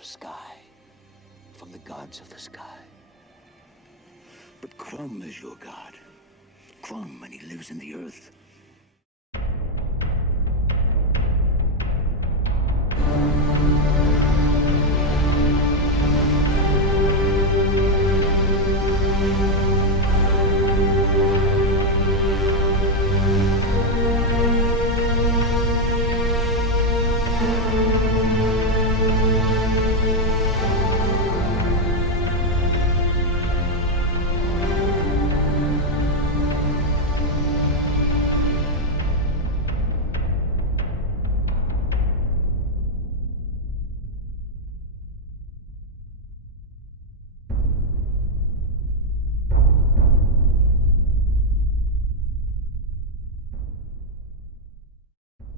the sky, from the gods of the sky. But Crom is your god. Crom, and he lives in the earth.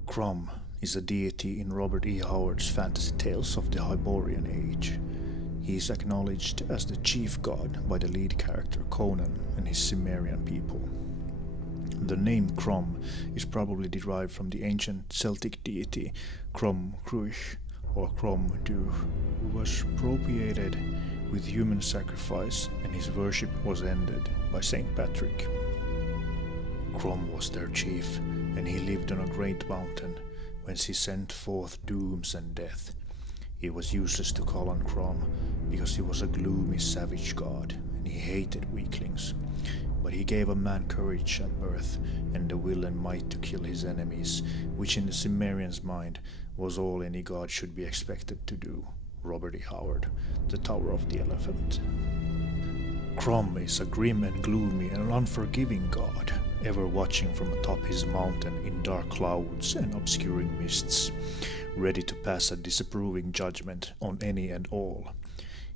Crom is a deity in Robert E. Howard's fantasy tales of the Hyborian Age. He is acknowledged as the chief god by the lead character Conan and his Cimmerian people. The name Crom is probably derived from the ancient Celtic deity Crom Cruich or Crom Duch, who was propitiated with human sacrifice, and his worship was ended by Saint Patrick. Crom was their chief, and he lived on a great mountain, whence he sent forth dooms and death. It was useless to call on Crom, because he was a gloomy, savage god, and he hated weaklings. But he gave a man courage at birth, and the will and might to kill his enemies, which in the Cimmerian's mind was all any god should be expected to do. Robert E. Howard, The Tower of the Elephant. Crom is a grim and gloomy and unforgiving god, ever watching from atop his mountain in dark clouds and obscuring mists, ready to pass a disapproving judgment on any and all.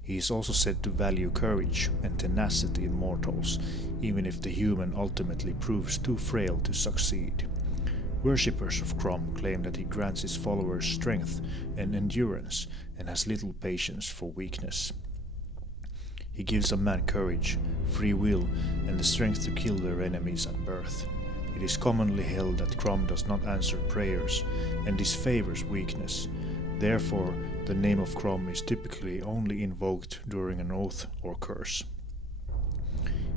He is also said to value courage and tenacity in mortals, even if the human ultimately proves too frail to succeed. Worshippers of Crom claim that he grants his followers strength and endurance and has little patience for weakness. He gives a man courage, free will, and the strength to kill their enemies at birth. It is commonly held that Crom does not answer prayers and disfavors weakness. Therefore, the name of Crom is typically only invoked during an oath or curse.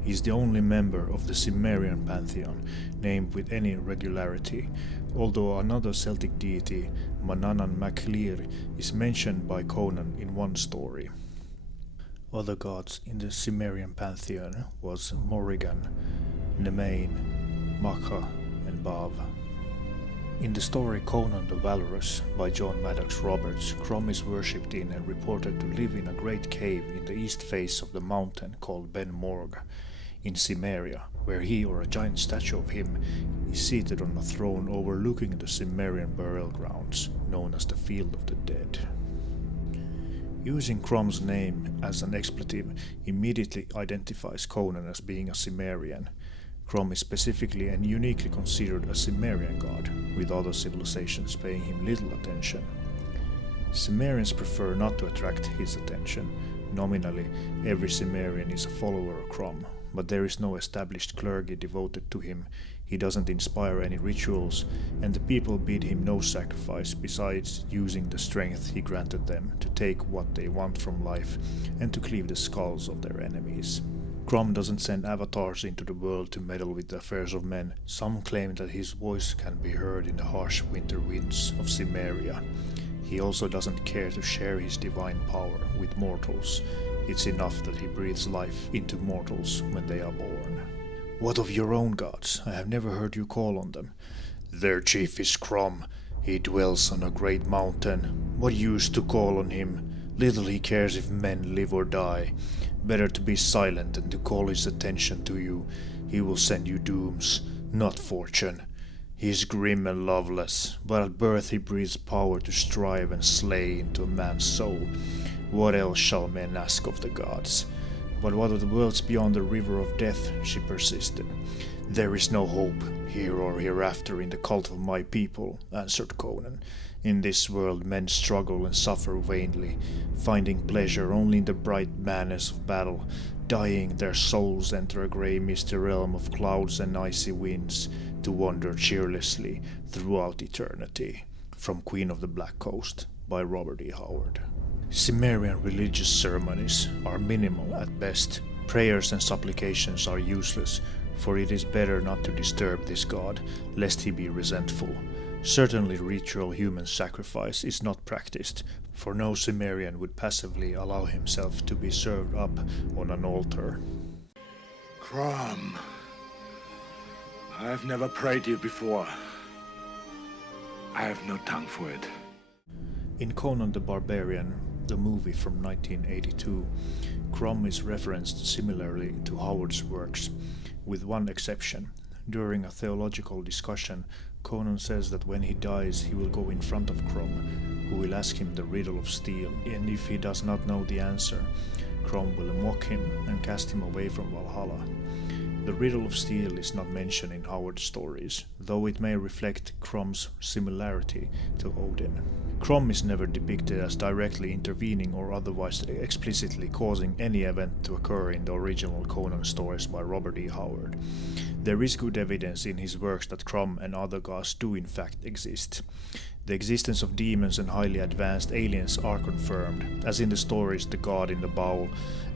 He is the only member of the Cimmerian pantheon named with any regularity, although another Celtic deity, Manannan MacLír, is mentioned by Conan in one story. Other gods in the Cimmerian pantheon was Morrigan, Nemain, Macha, and Bav. In the story Conan the Valorous by John Maddox Roberts, Crom is worshipped in and reported to live in a great cave in the east face of the mountain called Ben Morg in Cimmeria, where he or a giant statue of him is seated on a throne overlooking the Cimmerian burial grounds, known as the Field of the Dead. Using Crom's name as an expletive immediately identifies Conan as being a Cimmerian. Crom is specifically and uniquely considered a Cimmerian god, with other civilizations paying him little attention. Cimmerians prefer not to attract his attention. Nominally, every Cimmerian is a follower of Crom, but there is no established clergy devoted to him. He doesn't inspire any rituals, and the people bid him no sacrifice besides using the strength he granted them to take what they want from life and to cleave the skulls of their enemies. Crom doesn't send avatars into the world to meddle with the affairs of men. Some claim that his voice can be heard in the harsh winter winds of Cimmeria. He also doesn't care to share his divine power with mortals. It's enough that he breathes life into mortals when they are born. What of your own gods? I have never heard you call on them. Their chief is Crom. He dwells on a great mountain. What use to call on him? Little he cares if men live or die. Better to be silent than to call his attention to you. He will send you dooms, not fortune. He is grim and loveless, but at birth he breathes power to strive and slay into a man's soul. What else shall men ask of the gods? But what of the worlds beyond the river of death? She persisted. There is no hope, here or hereafter, in the cult of my people, answered Conan. In this world men struggle and suffer vainly, finding pleasure only in the bright madness of battle. Dying, their souls enter a grey misty realm of clouds and icy winds, to wander cheerlessly throughout eternity. From Queen of the Black Coast, by Robert E. Howard. Cimmerian religious ceremonies are minimal at best. Prayers and supplications are useless, for it is better not to disturb this god, lest he be resentful. Certainly ritual human sacrifice is not practiced, for no Cimmerian would passively allow himself to be served up on an altar. Crom, I've never prayed you before. I have no tongue for it. In Conan the Barbarian, the movie from 1982, Crom is referenced similarly to Howard's works, with one exception. During a theological discussion, Conan says that when he dies he will go in front of Crom, who will ask him the riddle of steel, and if he does not know the answer, Crom will mock him and cast him away from Valhalla. The riddle of steel is not mentioned in Howard's stories, though it may reflect Crom's similarity to Odin. Crom is never depicted as directly intervening or otherwise explicitly causing any event to occur in the original Conan stories by Robert E. Howard. There is good evidence in his works that Crom and other gods do in fact exist. The existence of demons and highly advanced aliens are confirmed, as in the stories The God in the Bowl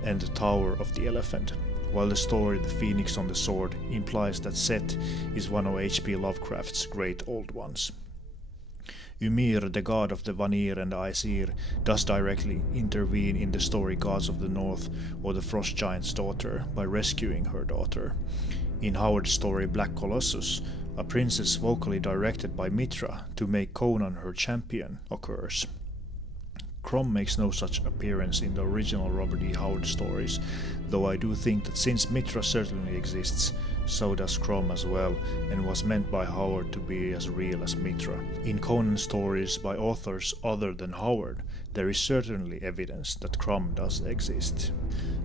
and The Tower of the Elephant, while the story The Phoenix on the Sword implies that Set is one of H.P. Lovecraft's great old ones. Ymir, the god of the Vanir and the Aesir, does directly intervene in the story Gods of the North or the Frost Giant's daughter by rescuing her daughter. In Howard's story Black Colossus, a princess vocally directed by Mitra to make Conan her champion occurs. Crom makes no such appearance in the original Robert E. Howard stories, though I do think that since Mitra certainly exists, so does Crom as well, and was meant by Howard to be as real as Mitra. In Conan stories by authors other than Howard, there is certainly evidence that Crom does exist.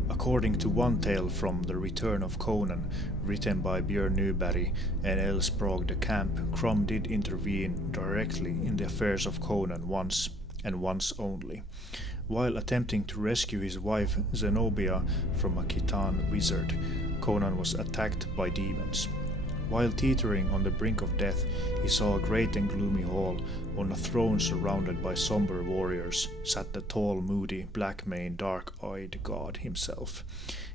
According to one tale from The Return of Conan, written by Björn Nyberg and L. Sprague de Camp, Crom did intervene directly in the affairs of Conan once, and once only, while attempting to rescue his wife Zenobia from a Khitan wizard. Conan was attacked by demons. While teetering on the brink of death, he saw a great and gloomy hall. On a throne surrounded by somber warriors sat the tall, moody, black-maned, dark-eyed god himself,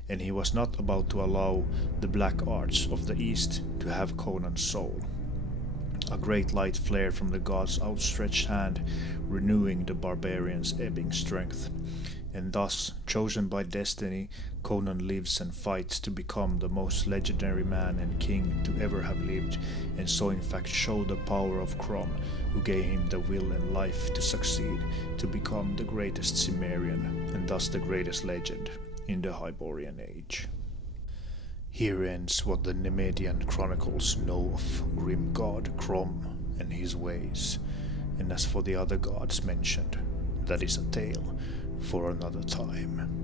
and he was not about to allow the black arts of the east to have Conan's soul. A great light flared from the god's outstretched hand, renewing the barbarian's ebbing strength. And thus, chosen by destiny, Conan lives and fights to become the most legendary man and king to ever have lived, and so in fact show the power of Crom, who gave him the will and life to succeed, to become the greatest Cimmerian, and thus the greatest legend in the Hyborian Age. Here ends what the Nemedian chronicles know of Grim God Crom and his ways, and as for the other gods mentioned, that is a tale for another time.